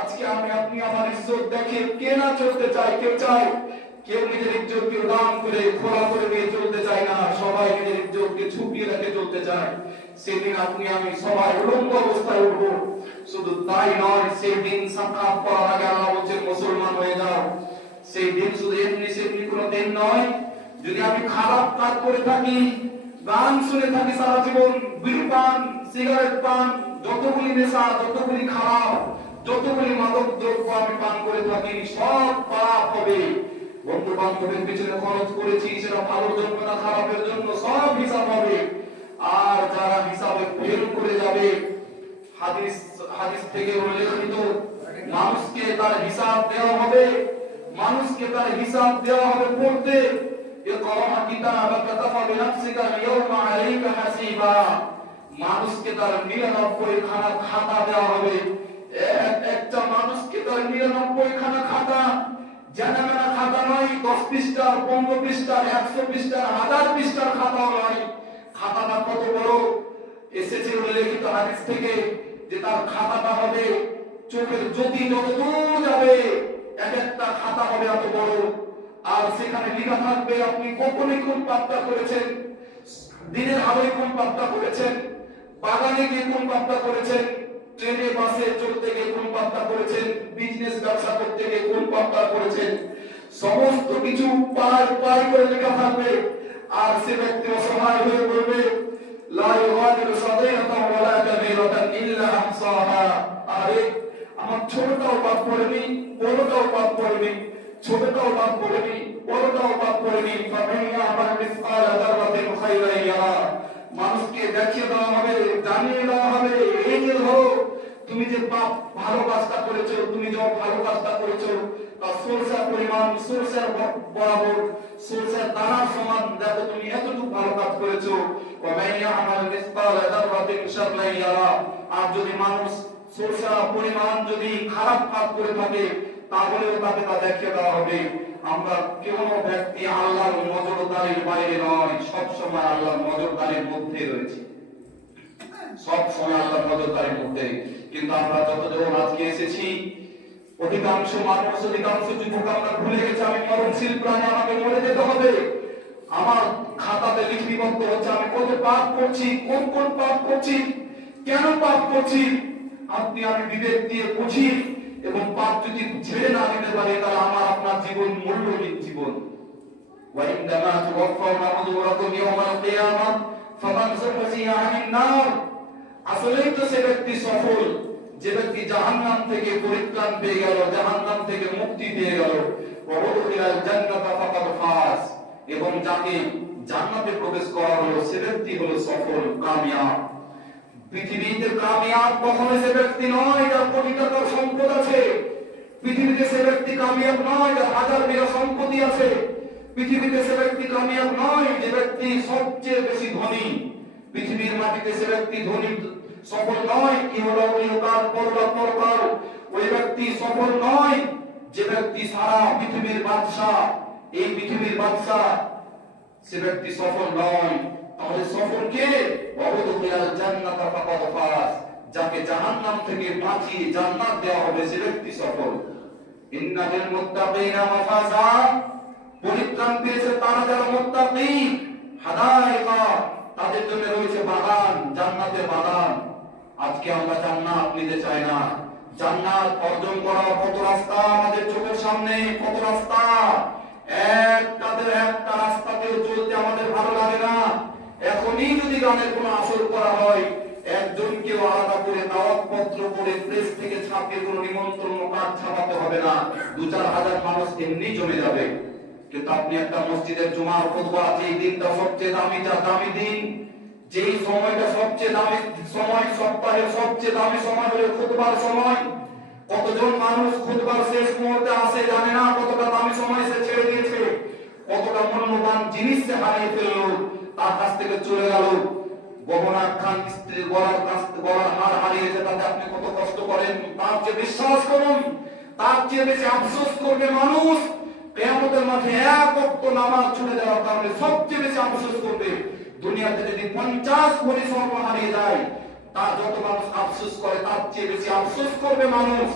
আজকে আমি আপনি আমার ইজ্জত দেখে কে না চলতে চায়? কেউ চায়? কেউ নিজের ইজ্জতকে উড়ান করে খোলা করে নিয়ে চলতে চায় না, সবাই নিজের ইজ্জতকে ছুপিয়ে রেখে চলতে চায়। সেদিন আপনি আমি সবাই উলঙ্গ অবস্থায় উঠবো। শুধু তাই নয়, সেই দিন সাকাত করার আগে আল্লাহ বলছেন মুসলমান হয়ে যাও। সেই দিন শুধু এমনি সেমনি কোনো দিন নয়। যদি আমি খারাপ কাজ করে থাকি, গান শুনে থাকি সারা জীবন, বিড়ি পান, সিগারেট পান, যতগুলি নেশা, যতগুলি খারাপ, যতগুলি মাদক দ্রব্য আমি পান করে থাকি, সব পাপ হবে। বন্ধু বান্ধবের পিছনে খরচ করেছি, সেটা ভালোর জন্য না খারাপের জন্য, সব হিসাব হবে। আর যারা হিসাবে ফেল করে যাবে, হাদিস থেকে উল্লেখিত, মানুষকে তার হিসাব দেওয়া হবে, মানুষকে তার হিসাব দেওয়া হবে পড়তে। ইকরা কিতাবাকা কাফা বিনাফসিকা আল-ইয়াওমা আলাইকা হাসিবা। মানুষকে তার 99 খানা খাতা দেওয়া হবে। একটা মানুষকে তার 99 খানা খাতা, জানামেনা খাতা নয়, 10 পৃষ্ঠার, 15 পৃষ্ঠার, 100 পৃষ্ঠার, 1000 পৃষ্ঠার খাতা নয়। খাতাটা কত বড়? এসেছে উল্লেখিত হাদিস থেকে যে তার খাতাটা হবে চোখের জ্যোতি যত দূর যাবে, এক একটা খাতা হবে এত বড়। আর সেখানে লেখা থাকবে আপনি কখনই কোন পাপটা করেছেন, দিনের আলোয় কোন পাপটা করেছেন, বাগানে গিয়ে কোন পাপটা করেছেন, ট্রেনে বাসে চলতে গিয়ে কোন পাপটা করেছেন, বিজনেস ব্যবসা করতে গিয়ে কোন পাপটা করেছেন, সমস্ত কিছু পায় পায় করে লেখা থাকবে। আর সে ব্যক্তি অসহায় হয়ে পড়বে, লা ইউগাদিরু সাগীরাতান ওয়ালা কাবীরাতান ইল্লা আহসাহা। আরে আমার ছোটটাও পাপ করেনি, বড়টাও পাপ করেনি, ছোটটাও পাপ করেনি, বড়টাও পাপ করেনি। ফামান ইয়ামাল মিসকালা যাররাতিন খায়রান ইয়ারা। মানুষকে দেখিয়ে দেওয়া হবে, জানিয়ে দেওয়া হবে, এই যে ধরো তুমি যে পাপ ভালো কাজটা করেছো, তুমি যে ভালো কাজটা করেছো, তা সরষার পরিমাণ, সরষার বরাবর, সরষার দানার সমান, দেখো তুমি এতটুকু ভালো কাজ করেছো। ওয়া ইয়ামাল মিসকালা যাররাতিন শাররান ইয়ারা। আর যদি মানুষ সরষার পরিমাণ যদি খারাপ কাজ করে থাকে, তাহলেও তাকে তা দেখিয়ে দেওয়া হবে। আমরা কেউ ব্যক্তি আল্লাহর নজরদারির বাইরে নয়, সব সময় আল্লাহর নজরদারির মধ্যে রয়েছে, সব সময় আল্লাহর নজরদারির মধ্যে। কিন্তু আমরা যতজন আজকে এসেছি, অধিকাংশ মানুষ, অধিকাংশ যুবক আমরা ভুলে গেছি আমি মরণশীল প্রাণী, আমাকে মরে যেতে হবে। আমার খাতাতে লিপিবদ্ধ হচ্ছে আমি কত পাপ করছি, কোন কোন পাপ করছি, কেন পাপ করছি। আপনি আমি বিবেক দিয়ে বুঝি এবং পাপ যদি ছেড়ে না দিতে পারি, তাহলে আমার আপনার জীবন মূল্যহীন জীবন। ওয়াইন্দামা তুওয়াফাউনা উজুরাকুম ইয়াওমাল কিয়ামাহ ফামান যুহজিহা আনিন নার। আসলেই তো সে ব্যক্তি সফল, যে ব্যক্তি জাহান্নাম থেকে পরিত্রাণ পেয়ে গেল, জাহান্নাম থেকে মুক্তি পেয়ে গেল। ওয়া উদখিলাল জান্নাতা ফাকাদ ফাজ। এবং যাকে জান্নাতে প্রবেশ করা হলো, সে ব্যক্তি হলো সফল, কামিয়াব। পৃথিবীতে কামিয়াব কখনো সে ব্যক্তি নয় যার কোটি টাকার সম্পদ আছে। পৃথিবীতে সে ব্যক্তি কামিয়াব নয় যার হাজার বিঘা সম্পত্তি আছে। পৃথিবীতে সে ব্যক্তি কামিয়াব নয় যে ব্যক্তি সবচেয়ে বেশি ধনী। পৃথিবীর মাটিতে সে ব্যক্তি ধনী সফল নয়, ইহলোক ইহকাল পরলোক পরকাল। ওই ব্যক্তি সফল নয় যে ব্যক্তি সারা পৃথিবীর বাদশা, এই পৃথিবীর বাদশা, সে ব্যক্তি সফল নয়। তাহলে সফল কে? ওয়াদখিলাল জান্নাতা ফাকাদ ফাজ। যাকে জাহান্নাম থেকে বাঁচিয়ে জান্নাত দেওয়া হবে, সে ব্যক্তি সফল। ইন্নাল মুত্তাকিনা মাফাজা। পরিত্রাণ পেয়েছে তারা যারা মুত্তাকি। হাদায়েকা, তাদের জন্য রয়েছে বাগান, জান্নাতের বাগান। আজকে আমরা জান্নাত নিতে চাই না। জান্নাত অর্জন করার কত রাস্তা আমাদের চোখের সামনে, কত রাস্তা। একটা রাস্তাতে চলতে আমাদের ভালো লাগে না। এখনই যদি গানের কোনো আসর করা হয়, একজনকেও আলাদা করে দাওয়াত পত্র করে প্রেস থেকে ছাপিয়ে কোনো নিমন্ত্রণ কার্ড ছাপাতে হবে না, 2-4 হাজার মানুষ এমনি জমে যাবে। কিন্তু আপনি একটা মসজিদের জুমার খুতবা, যেই দিনটা সবচেয়ে দামি দিন, যেই সময়টা সবচেয়ে দামি সময়, সপ্তাহের সবচেয়ে দামি সময় হলো খুতবার সময়। কতজন মানুষ খুতবার শেষ মুহূর্তে আসে জানে না, কতটা দামি সময় সে ছেড়ে দিয়েছে, কতটা মূল্যবান জিনিস সে হারিয়ে ফেললো, তার কাছ থেকে চলে গেল। গহনা খান স্ত্রীর গলার হার হারিয়েছে, তাতে আপনি কত কষ্ট করেন। তার চেয়ে বিশ্বাস করুন, তার চেয়ে বেশি আফসোস করবে মানুষ কিয়ামতের মাঠে এক ওয়াক্ত নামাজ ছুটে যাওয়ার কারণে সবচেয়ে বেশি আফসোস করবে। দুনিয়াতে যদি 50 ভরি স্বর্ণ হারিয়ে যায়, তার যত মানুষ আফসোস করে, তার চেয়ে বেশি আফসোস করবে মানুষ